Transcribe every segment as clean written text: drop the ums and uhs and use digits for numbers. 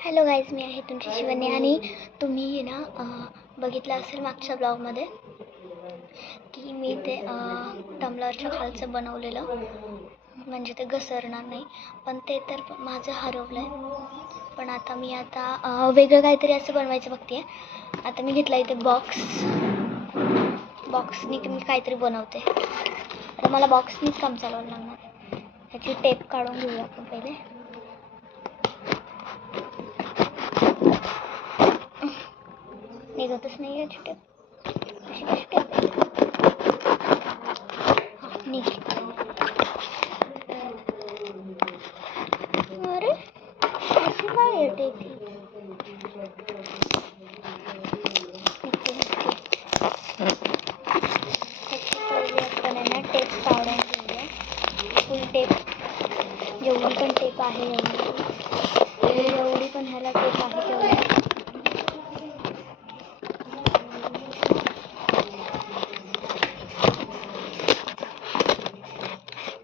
Hello guys, मी आहे तुमची शिवन्या आणि तुम्ही ना बघितलं असेल मागच्या ब्लॉगमध्ये की मी ते टम्बलरच्या खालचं बनवलेलं, म्हणजे ते घसरणार नाही. पण ते तर माझं हरवलं आहे. पण आता मी वेगळं काहीतरी असं बनवायचं बघते. आता मी घेतला इथे बॉक्सनी मी काहीतरी बनवते. आता मला बॉक्सनीच काम चालवायला लागणार. ह्याची टेप काढून घेऊया आपण पहिले. निघतच नाही याची टेप. कशी टेप निघ. अरे कशी काय आहे टेप ही? आपण ना टेप काढून घेऊया. फुल टेप, जेवढी पण टेप आहे एवढी पण ह्याला टेप आहे तेवढी.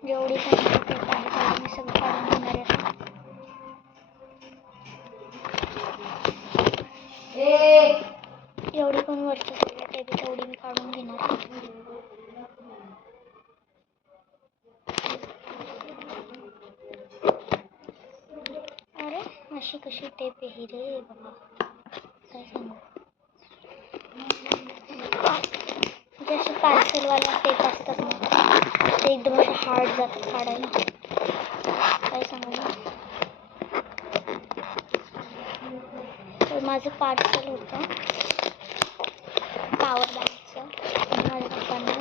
जेवढी पण टेप आहे तेवढी मी सगळं काढून घेणार आहे. एवढी पण वरच्या सगळ्या टेप तेवढी मी काढून घेणार. अरे अशी कशी टेप आहे रे बाबा, काय सांगू. जसे पार्सलवाल्या टेप असतात ना, ते एकदम असे हार्ड जातात काढायला. काय सांगू ना. तर माझं पार्सल होतं पॉवर बँकचं. माझ्या पप्पांना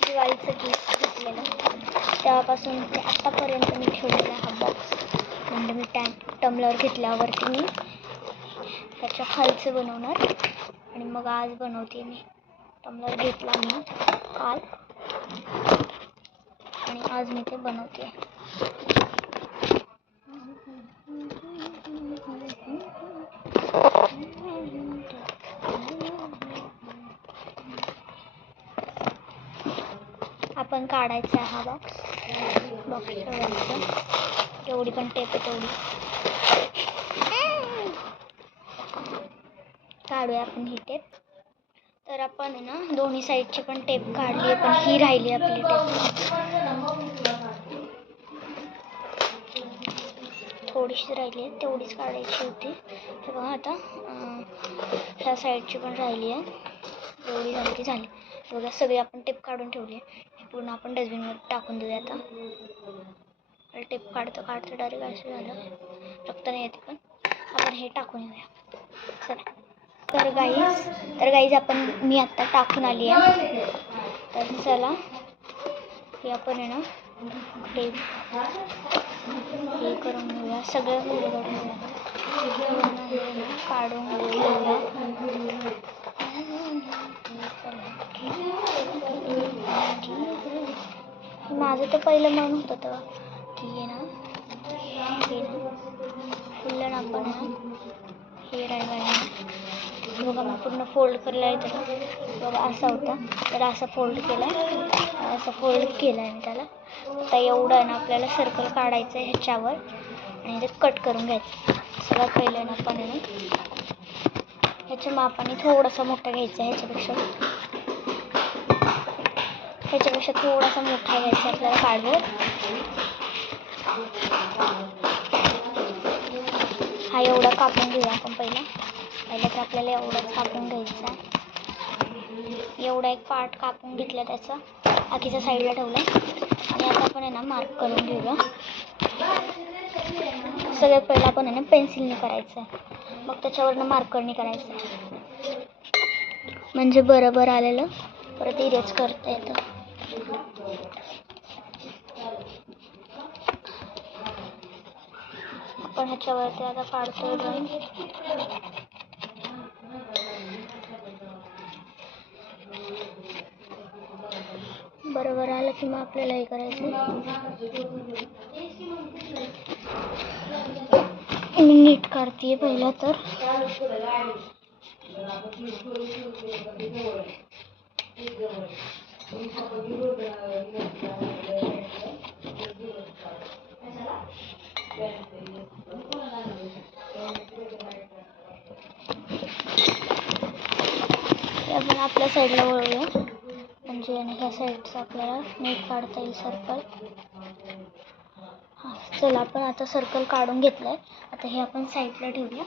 दिवाळीचं गिफ्ट घेतलेलं, तेव्हापासून ते आत्तापर्यंत मी ठेवलेला हा बॉक्स. म्हणजे मी टम्बलर घेतल्यावरती मी त्याच्या खालचं बनवणार आणि मग आज बनवते मी. टम्बलर घेतला मी काल आणि आज मी ते बनवते. आपण काढायचा आहे हा बॉक्सच्या वरचं. जेवढी पण टेप आहे तेवढी काढूया आपण ही टेप. तर आपण आहे ना दोन्ही साईडची पण टेप काढली आहे, पण ही राहिली आपली टेप. थोडीशी राहिली आहे, तेवढीच काढायची होती. तर बघा आता ह्या साईडची पण राहिली आहे, एवढी झाली की झाली. बघा सगळी आपण टेप काढून ठेवली आहे. हे पूर्ण आपण डस्टबिनमध्ये टाकून देऊया. आता टेप काढतं डायरेक्ट असं झालं, रक्त नाही येते. पण आपण हे टाकून येऊया. चला. तर गाईज मी आत्ता टाकून आली आहे. तर चला हे आपण आहे ना टेप हे करून घेऊया. सगळं काढून घेऊया. माझं तर पहिलं मन होतं तर की ना फुलं आपण हे राहिलं. बघा मी पूर्ण फोल्ड करायला येतं. बघा असा होता, तर असा फोल्ड केला आहे मी त्याला. आता एवढं आहे ना आपल्याला सर्कल काढायचं आहे ह्याच्यावर आणि ते कट करून घ्यायचं. सगळ्यात पहिलं ना आपण आहे ना ह्याच्या मापाने थोडासा मोठा घ्यायचा आहे. ह्याच्यापेक्षा थोडासा मोठा घ्यायचा आपल्याला काढून. हा एवढा कापून घेऊया आपण पहिला तर आपल्याला एवढाच कापून घ्यायचा आहे. एवढा एक पार्ट कापून घेतला, त्याचा बाकीच्या साईडला ठेवला. आणि आता आपण आहे ना मार्क करून घेऊया. सगळ्यात पहिला आपण आहे ना पेन्सिलने करायचं आहे, मग त्याच्यावरनं मार्करने करायचं आहे. म्हणजे बरोबर आलेलं परत इरेज करता येतं. आपण ह्याच्यावरती आता काढतोय ड्रॉइंग. बरोबर आलं की मग आपल्याला हे करायचं. मी नीट काढते पहिला तर. आपल्या साईडला वळूया, म्हणजे ह्या साईडचं आपल्याला नीट काढता येईल सर्कल. हां, चला आपण आता सर्कल काढून घेतलं आहे. आता हे आपण साईडला ठेवूया.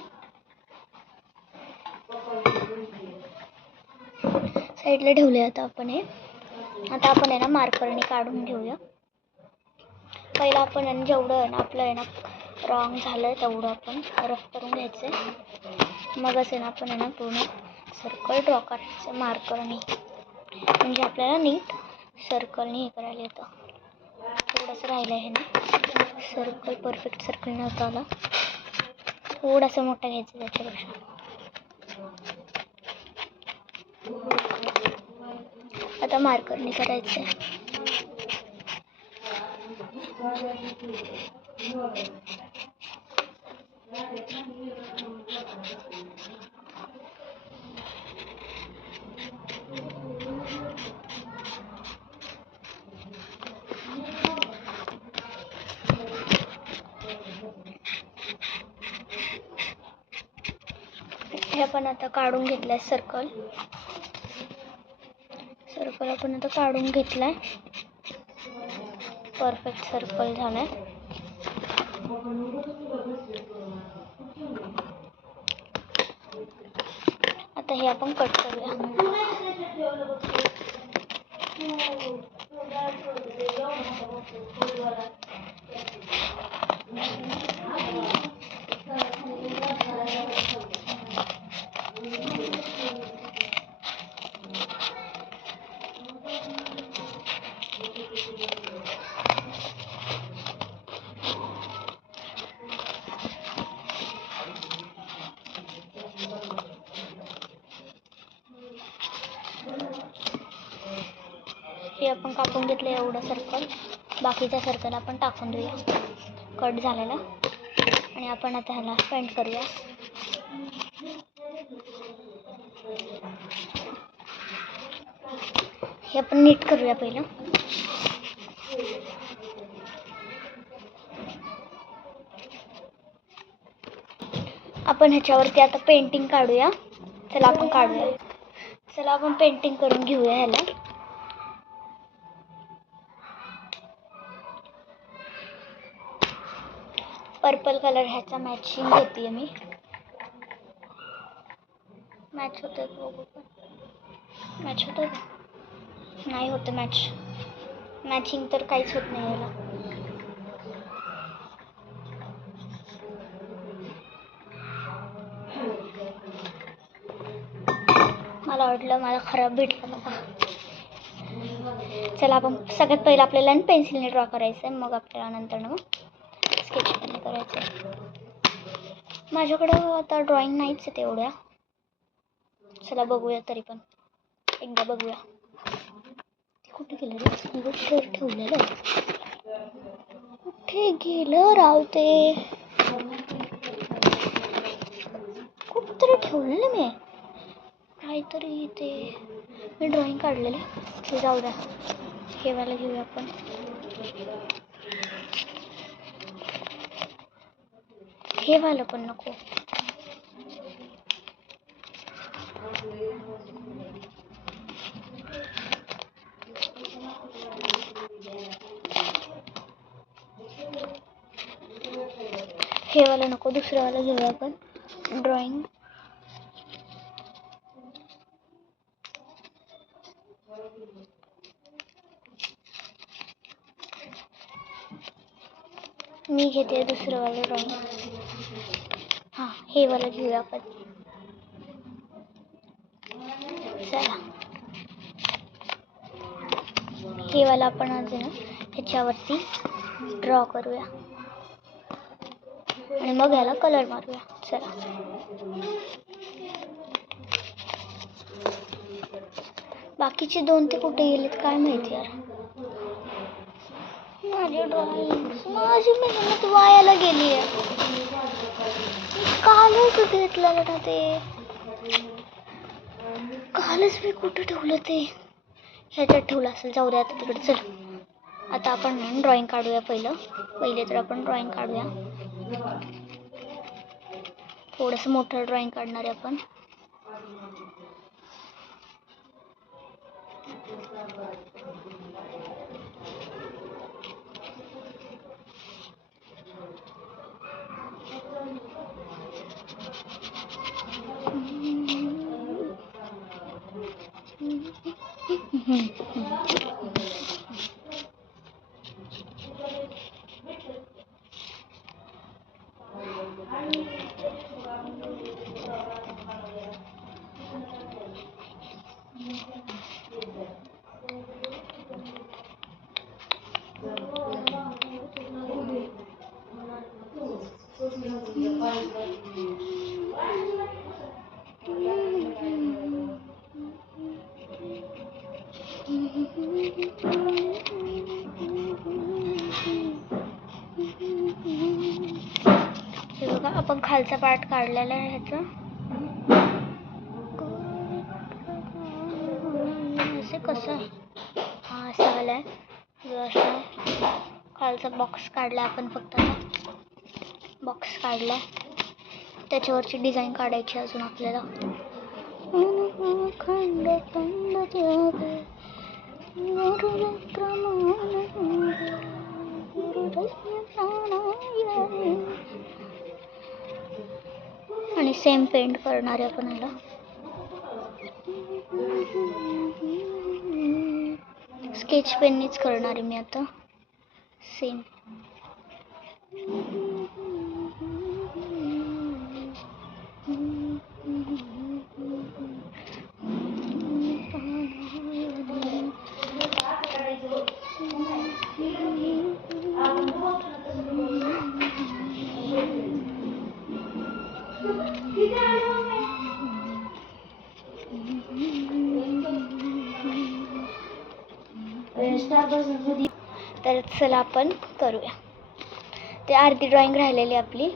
साईडला ठेवले आता आपण हे. आता आपण आहे ना मार्करने काढून घेऊया. पहिला आपण आहे जेवढं आहे ना आपलं आहे ना रॉंग झालं आहे तेवढं आपण रफ करून घ्यायचं आहे. मग असं ना आपण आहे ना पूर्ण सर्कल ड्रॉ करायचं मार्करने, म्हणजे आपल्याला नीट सर्कलने हे करायला येतं. थोडंसं राहिलं आहे ना सर्कल, परफेक्ट सर्कल नव्हता आला, थोडासा मोठा घ्यायचा त्याच्यापेक्षा. आता मार्करने करायचं आहे. हे आपण आता काढून घेतलंय सर्कल आपण आता काढून घेतलाय. परफेक्ट सर्कल झालाय. आता हे आपण कट करूया. हे आपण कापून घेतलं एवढं सर्कल. बाकीचा सर्कल आपण टाकून देऊया कट झालेला. आणि आपण आता ह्याला पेंट करूया. हे आपण नीट करूया पहिलं. आपण ह्याच्यावरती आता पेंटिंग काढूया. चला आपण पेंटिंग करून घेऊया ह्याला. पर्पल कलर ह्याचा मॅचिंग घेते मी. मॅच होतं बघू पण. मॅच होतं नाही होतं मॅचिंग तर काहीच होत नाही याला. मला वाटलं मला खराब भेटलं बाबा. चला आपण सगळ्यात पहिलं आपल्याला पेन्सिलने ड्रॉ करायचं आहे, मग आपल्याला नंतर ना स्केच पेनने करायचं आहे. माझ्याकडं आता ड्रॉइंग नाहीच आहे तेवढ्या. चला बघूया, तरी पण एकदा बघूया. कुठे गेलं रे स्कीवर ठेवलेलं? कुठे गेलं राव ते? कुठेतरी ठेवलेलं मी काहीतरी. ते मी ड्रॉइंग काढलेले ते जाऊ द्या. हे वाला घेऊया आपण. हे वाला पण नको. हे वाला नको, दुसरं वाला घेऊया आपण ड्रॉइंग. मी घेते दुसरं वाला ड्रॉइंग. हां, हे वाला घेऊया आपण. चला हे वाला आपण आज ना ह्याच्यावरती ड्रॉ करूया आणि मग याला कलर मारूया. चला बाकीचे दोन ते कुठे गेलेत काय माहिती यार. माझी मेहनत वायाला गेली आहे. कालच घेतलं ना ते. कालच मी कुठे ठेवलं ते? ह्याच्यात ठेवलं असेल. जाऊ द्या आता तिकडे. चल आता आपण ड्रॉइंग काढूया. पहिले तर आपण ड्रॉइंग काढूया. थोडंसं मोठं ड्रॉइंग काढणार आहे आपण. हे बघा, आपण खालचा पार्ट काढलेला आहे ह्याचा. असे कसं हा असा आलाय जो असा. खालचा बॉक्स काढला आपण, फक्त आता बॉक्स काढला. त्याच्यावरची डिझाईन काढायची अजून आपल्याला. खंड खंड आणि सेम पेंट करणार आहे आपण ह्याला. स्केच पेननीच करणार आहे मी आता सेम. तर चला आपण करूया. ते अर्धी ड्रॉइंग राहिलेली आपली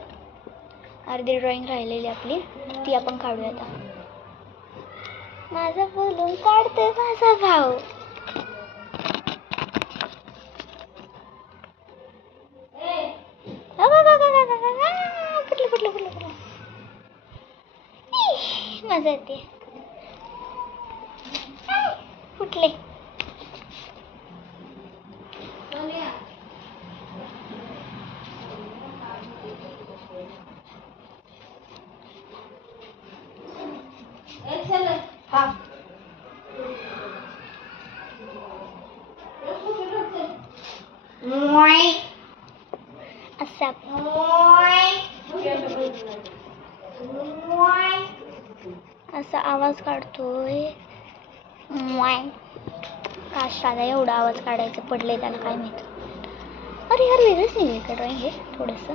ती आपण काढूया आता. माझा बोलून काढते माझा भाऊ. कुठलं मजा येते. कुठले असा आवाज काढतोय. काशाला एवढा आवाज काढायचं पडले त्याला काय माहित. अरे यार, वेगळंच नाही का ड्रॉइंग हे थोडंसं.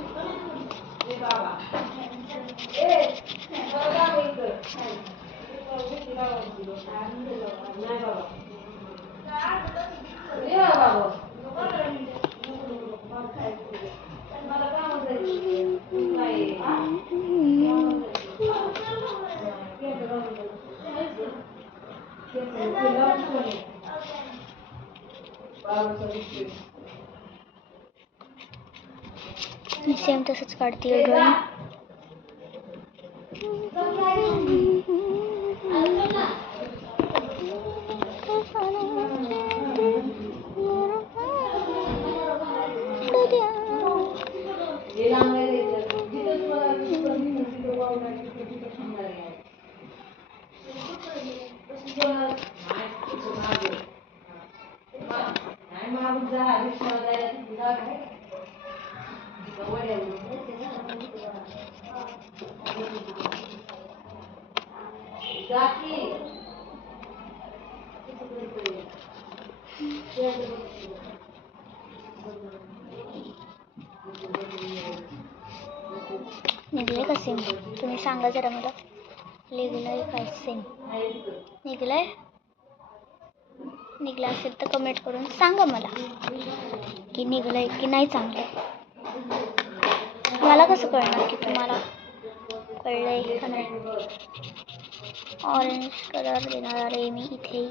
सेम तसंच काढते ड्रॉइंग. निघले का सेम? तुम्ही सांगा जरा मला. निघलंय काय सेम? निघलंय? निघलं असेल तर कमेंट करून सांगा मला की निघलंय की नाही चांगलं. मला कसं कळणार की तुम्हाला कळलंय का नाही? ऑरेंज कलर देणार आहे मी इथे.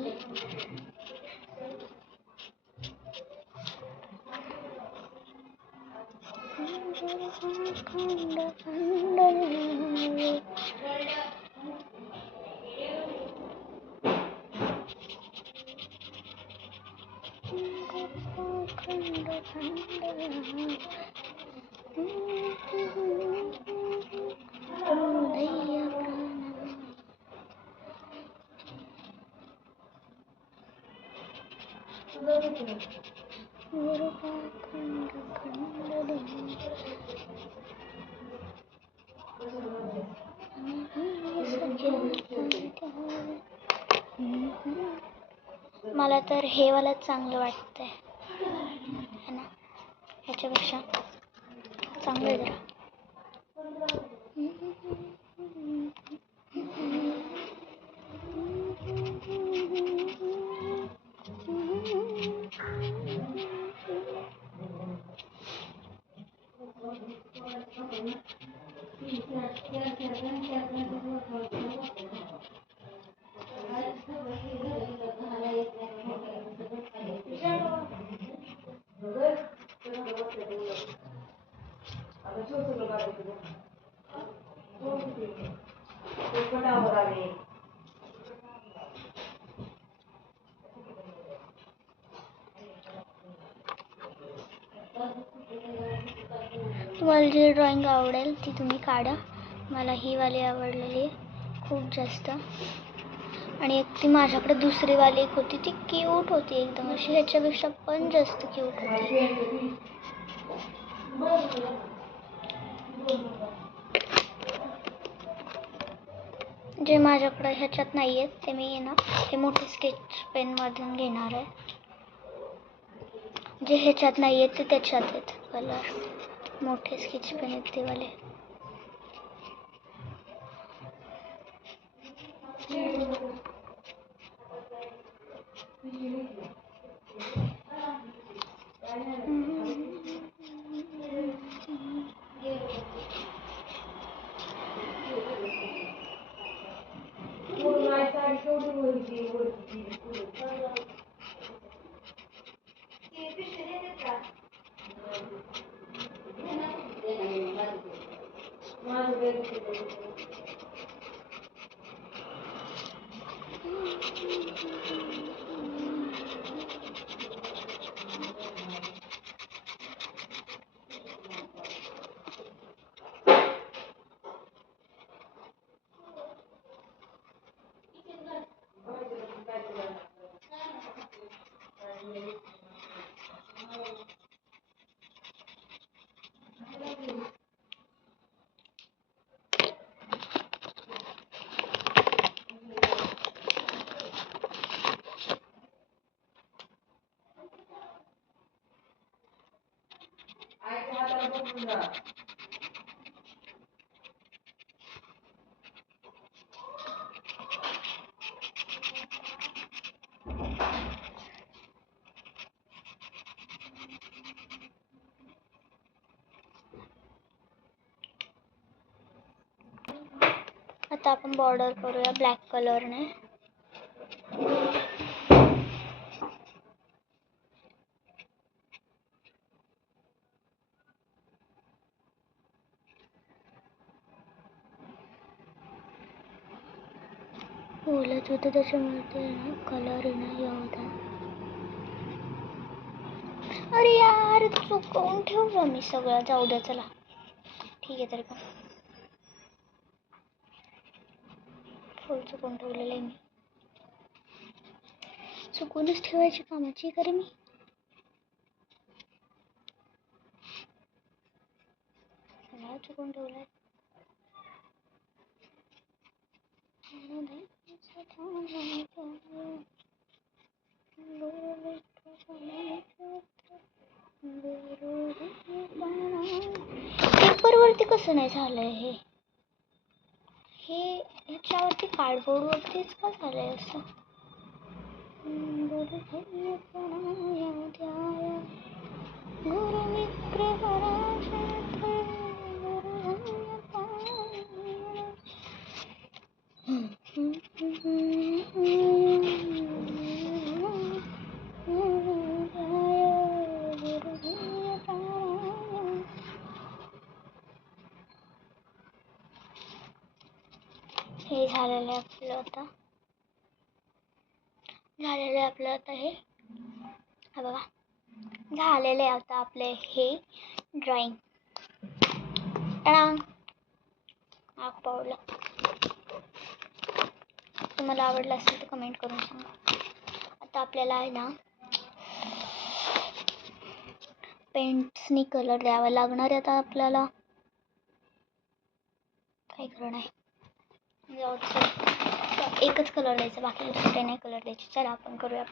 मला तर हे वाला चांगलं वाटतंय है ना, ह्याच्यापेक्षा चांगलं आहे जरा. तुम्हाला जी ड्रॉइंग आवडेल ती तुम्ही काढा. मला ही वाली आवडलेली खूप जास्त. आणि एक ती माझ्याकडे दुसरी वाली एक होती, ती क्यूट होती एकदम अशी, ह्याच्यापेक्षा पण जास्त क्यूट होती. जे माझ्याकडे ह्याच्यात नाही आहेत ते मी ना हे मोठे स्केच पेनमधून घेणार आहे. जे ह्याच्यात नाही आहेत ते त्याच्यात आहेत कलर. मोठे स्केच पेन आहेत ते वाले. आता आपण बॉर्डर करूया ब्लॅक कलरने. बोलत होतं त्याच्यामध्ये कलर नाही होता. अरे यार चुकवून ठेवलं मी सगळं. जाऊ द्या चला, ठीक आहे. तरी पण फुल चुकवून ठेवलेलं आहे मी. चुकूनच ठेवायची कामाची करे मी. चुकून ठेवलंय. पेपरवरती कसं नाही झालंय हे? ह्याच्यावरती कार्डबोर्डवरतीच का झालंय असं? हे झालेलं आहे आपलं आता. हे हा बघा झालेलं आहे आता आपले हे ड्रॉइंग. आवडलं. तुम्हाला आवडलं असेल तर कमेंट करून सांगा. आता आपल्याला आहे ना पेंट्सनी कलर द्यावा लागणार आहे. आता आपल्याला काही खरं नाही. एकच कलर द्यायचा, बाकी दुसरे नाही कलर द्यायचे. चला आपण करूया.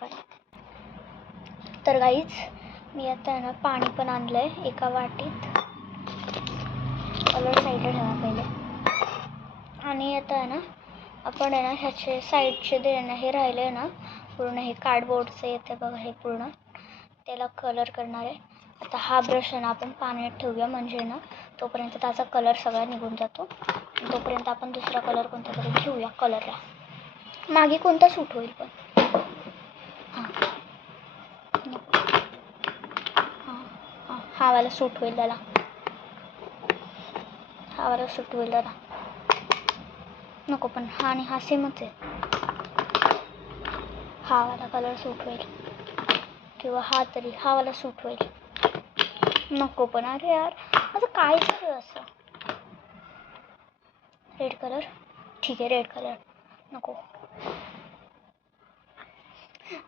तर गाईज मी आता आहे ना पाणी पण आणलं आहे एका वाटीत. कलर साईडला ठेवा पहिले. आणि आता आहे ना आपण आहे ना ह्याचे साईडचे जे आहे ना हे राहिले आहे ना पूर्ण हे कार्डबोर्डचं येते बघा हे पूर्ण त्याला कलर करणार आहे. आता हा ब्रश आहे ना आपण पाण्यात ठेवूया म्हणजे ना तोपर्यंत त्याचा कलर सगळा निघून जातो. तोपर्यंत आपण दुसरा कलर कोणता तरी घेऊया. कलरला मागे कोणता सूट होईल पण हां हां हां हा वाला सूट होईल त्याला. हा वाला सूट होईल त्याला नको पण हा आणि हा सेमच आहे. हा वाला कलर सूट होईल किंवा हा तरी हा वाला सूट होईल. नको पण अरे यार असं काय झालं असं. रेड कलर ठीक आहे. रेड कलर नको.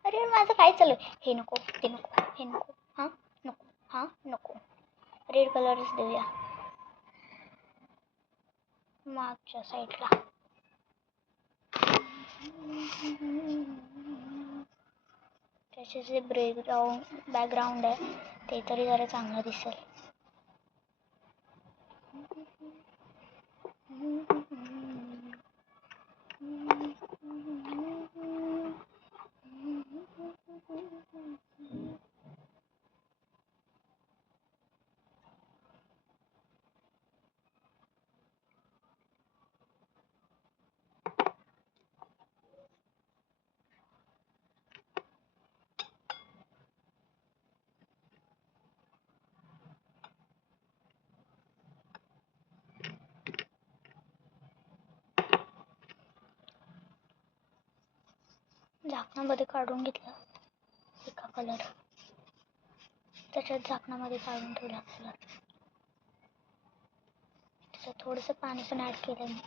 अरे यार माझं काय चालू आहे. हे नको ते नको हे नको हां नको हां नको. रेड कलरच देऊया मागच्या साईडला. त्याचे जे बॅकग्राऊंड आहे ते तरी जरा चांगलं दिसेल. झाकणामध्ये काढून घेतला एका कलर. त्याच्यात झाकणामध्ये काढून ठेवला कलर. त्याच्यात थोडंसं पाणी पण ॲड केलं मी.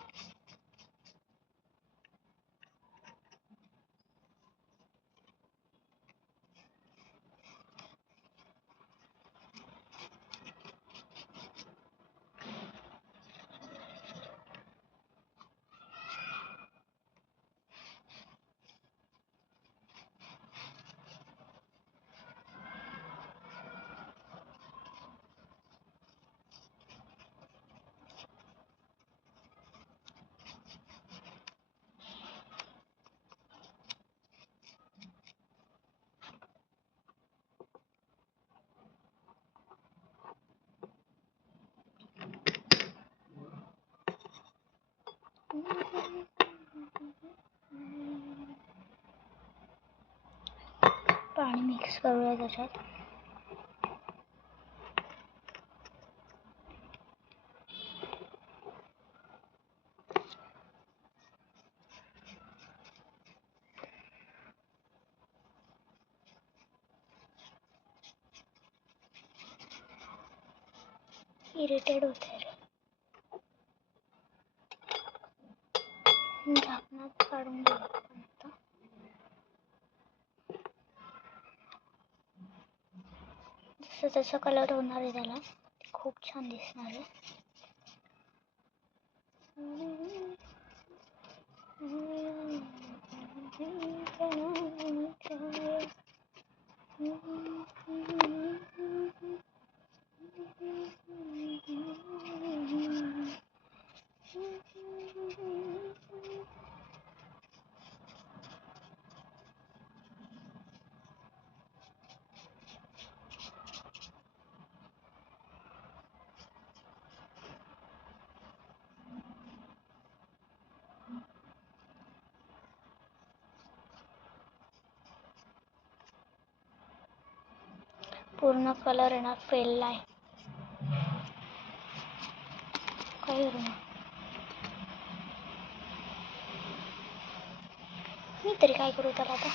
पाणी मिक्स करूया त्याच्यात. इरिटेड होते रे. झाकणात काढून घेऊ आता. जसं जसं कलर होणार आहे त्याला ते खूप छान दिसणार आहे. पूर्ण कलर आहे ना फेलला आहे. काय करू मी तरी काय करू त्याला आता.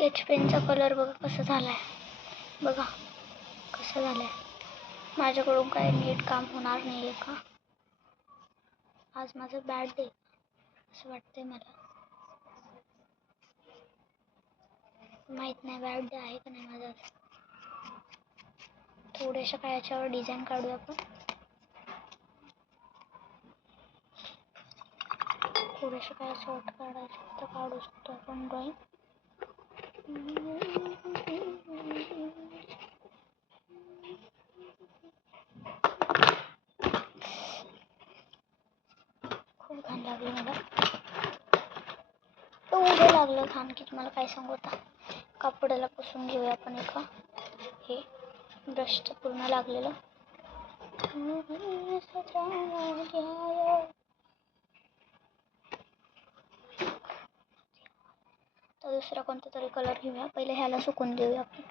स्केच पेनचा कलर बघा कसा झालाय, बघा कसा झालाय. माझ्याकडून काय नीट काम होणार नाही आहे का? आज माझं बॅड डे असं वाटतंय मला. माहित नाही बॅड डे आहे का नाही माझा. थोड्याशा काय याच्यावर डिझाईन काढूया आपण. थोडेसे काय शॉर्ट काढायचे तर काढू शकतो आपण ड्रॉइंग. खूप घाण लागली मला. एवढं लागलं घाण की तुम्हाला काय सांगू. आता कापडाला पुसून घेऊया आपण एका. हे ब्रशचं पूर्ण लागलेलं. तर दुसरा कोणता तरी कलर घेऊया. पहिले ह्याला सुकून देऊया आपण.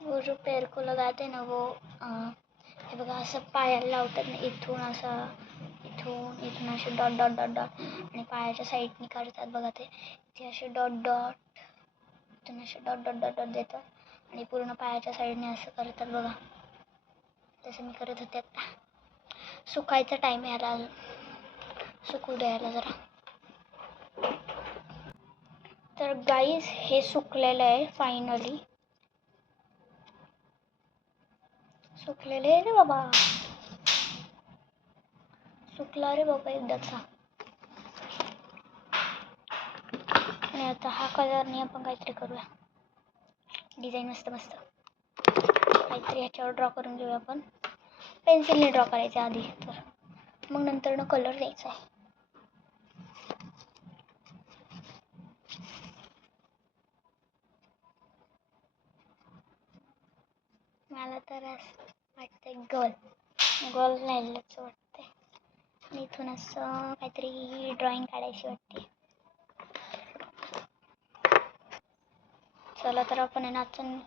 वो जो पैर को लगाते हैं ना वो हे बघा असं पायाला लावतात ना, इथून असं इथून असे डॉट डॉट डॉट डॉट आणि पायाच्या साईडनी काढतात बघा. ते असे डॉट डॉट इथून असे डॉट डॉट डॉट डॉट देतात आणि पूर्ण पायाच्या साईडने असं करतात बघा. तसं मी करत होते. आता सुकायचा टाईम यायला, सुकू द्यायला जरा. तर गाईज हे सुकलेलं आहे फायनली. सुकलेले रे बाबा, सुकला रे बाबा एकदाचा. आणि आता हा कलरने आपण काहीतरी करूया डिझाईन. मस्त मस्त काहीतरी ह्याच्यावर ड्रॉ करून घेऊया आपण. पेन्सिलने ड्रॉ करायचं आधी, तर मग नंतर कलर द्यायचा आहे. मला तर असं वाटतंय गर्ल राहिलंच वाटतंय. आणि इथून असं काहीतरी ड्रॉइंग काढायची वाटते. चला तर आपण नाचून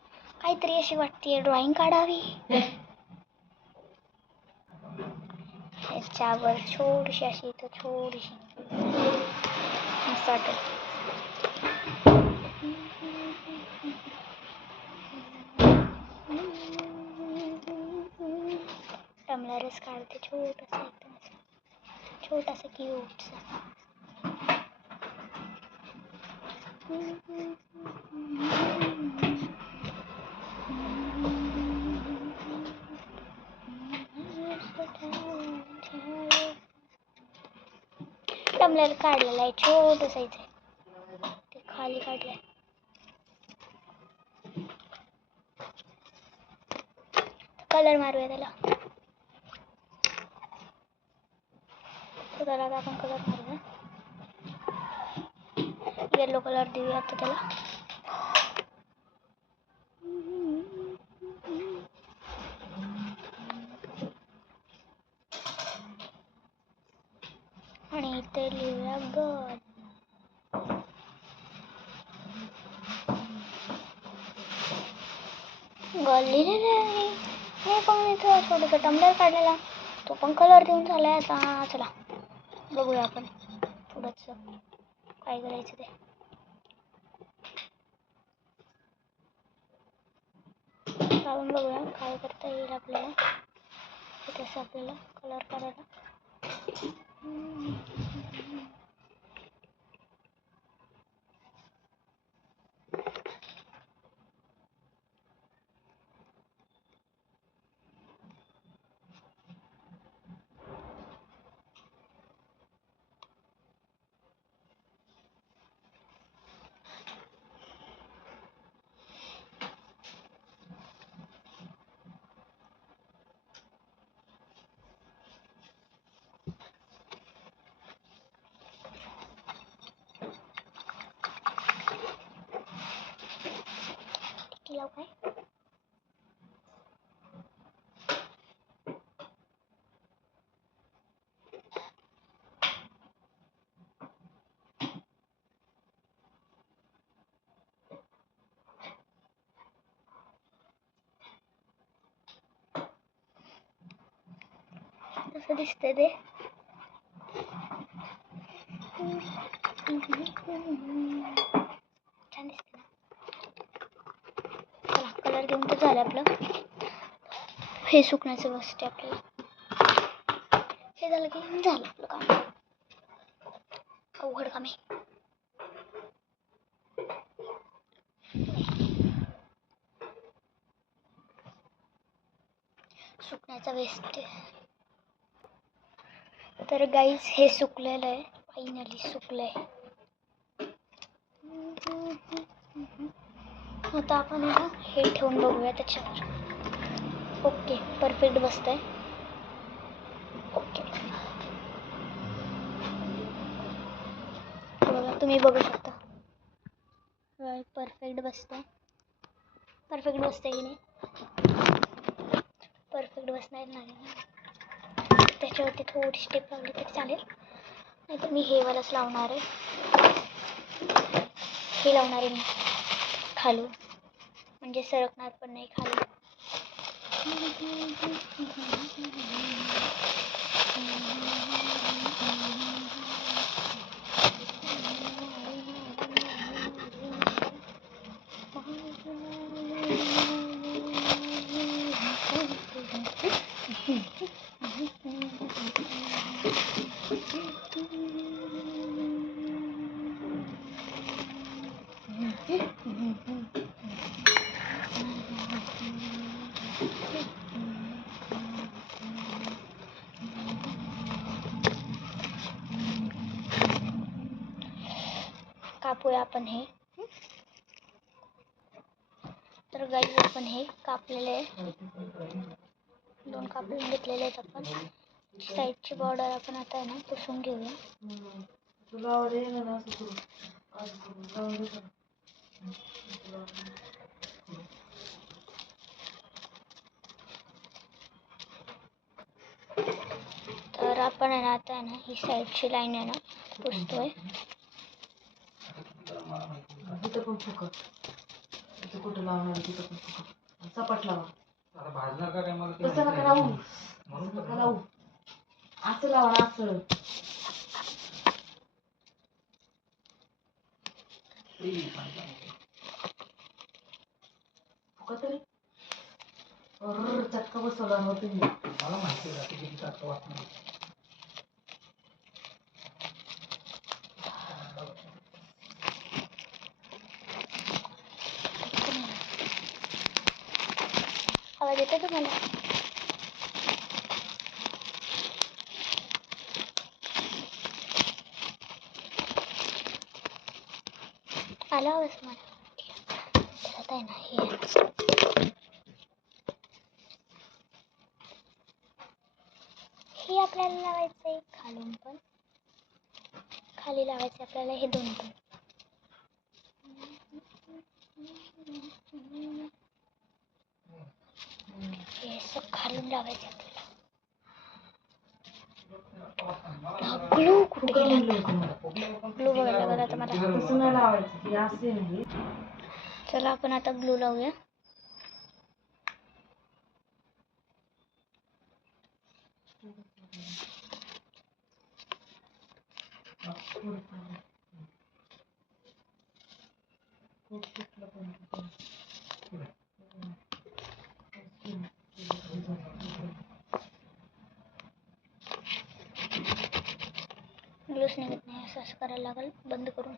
काहीतरी अशी वाटते ड्रॉइंग काढावी. ह्याच्यावर छोटीशी अशी इथं छोटीशी मस्त वाटेल. टमलरच काढते छोटंसं, एकदम छोटासा क्यूटसा. टमलर काढलेला आहे छोटंसं इथे, ते खाली काढलंय. कलर मारूया त्याला. त्याला आपण कलर मारूया. येलो कलर देऊया आता त्याला. आणि इथे लिहूया गर्ल. गर्ल लिहिलेलं आहे. हे पण इथं छोटंसं टमलर काढलेला, तो पण कलर देऊन झालाय. आता चला बघूया आपण थोडंसं काय करायचं ते. काढून बघूया काय करता येईल आपल्याला. तसं आपल्याला कलर करायला. ती लाव काय कसं दिसतंय ते छान दिसते ना. चला कलर घेऊन तर झालं आपलं. हे सुकण्याचं बसते आपल्याला. हे झालं की झालं आपलं काम. अवघड काम आहे. सुकण्याचा वेस्ट आहे. तर गाईज हे सुकलेलं आहे. फायनली सुकलं आहे. आता आपण ना हे ठेवून बघूया त्याच्यावर. Okay perfect बसतंय. ओके बघा तुम्ही बघू शकता. परफेक्ट बसतंय. परफेक्ट बसतंय की नाही. परफेक्ट बसणार नाही. त्याच्यावरती थोडी स्टेप लावली तरी चालेल. नाही तर मी हे वालाच लावणार आहे. हे लावणार आहे मी खालून, म्हणजे सरकणार पण नाही खाली. कापूया आपण हे. तर गाईज आपण हे कापलेले आहे. 2 कापून घेतलेले आहेत आपण. साईडची बॉर्डर आपण आता आहे ना पुसून घेऊया. तर आपण आहे ना आता आहे ना ही साईडची लाईन आहे ना पुसतोय. तिथं पण फुकट, तिथं कुठं लावणार, तिथं पण फुकट. सपाट लावा. तसं नका लावू, नका लावू. असं लावा, असं. फुकट तरी चटका बसवला नव्हता तुम्ही. मला माहिती आहे किती चटका वाटणार. आवाज येतो तुम्हाला. आला आवाज मला. आता आहे ना हे आपल्याला लावायचं आहे. खालून पण खाली लावायचं आपल्याला हे 2 पण. हे असं खालून लावायचं आपल्याला. ग्लू कुठे गेला? ग्लू बघायला बघा आता मला. तसं नाही लावायचं, हे असे नाही. चला आपण आता ग्लू लावूया. ग्लूच निघत नाही. असं करायला लागेल बंद करून.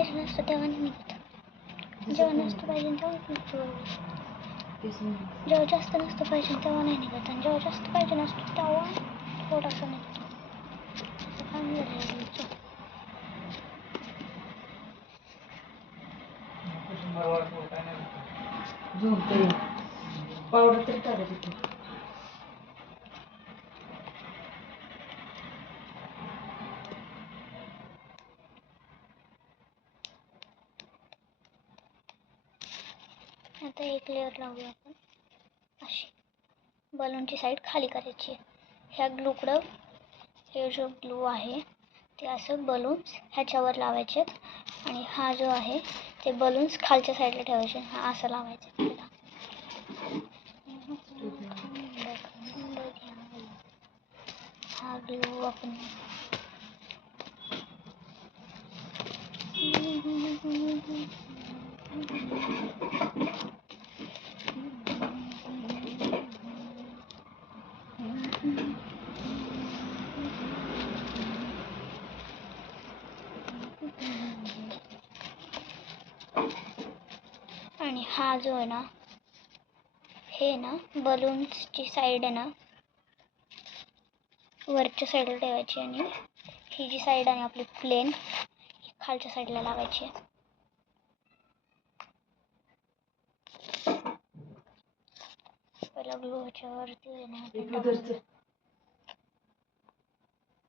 पाहिजे नसतं तेव्हा नाही निघत. जेव्हा नसतं पाहिजे तेव्हा निघतो. जेव्हा जास्त नसतं पाहिजे तेव्हा नाही निघत आणि जेव्हा जास्त पाहिजे नसतं तेव्हा थोडासा निघतो. पावडर तरी टाकत होती. आता एक लेअर लावूया आपण. अशी बलूनची साईड खाली करायची. ह्या ग्लूकडं हे जो ग्लू आहे ते असं बलून्स ह्याच्यावर लावायचे आणि हा जो आहे ते बलून्स खालच्या साईडला ठेवायचे. हा असं लावायचं. हा ग्लू आपण आणि हा जो आहे ना हे ना बलून्सची साईड आहे ना वरच्या साईडला ठेवायची आणि ही जी साईड आहे आपली प्लेन खालच्या साईडला लावायची. पहिला ग्लू ह्याच्यावरती आहे ना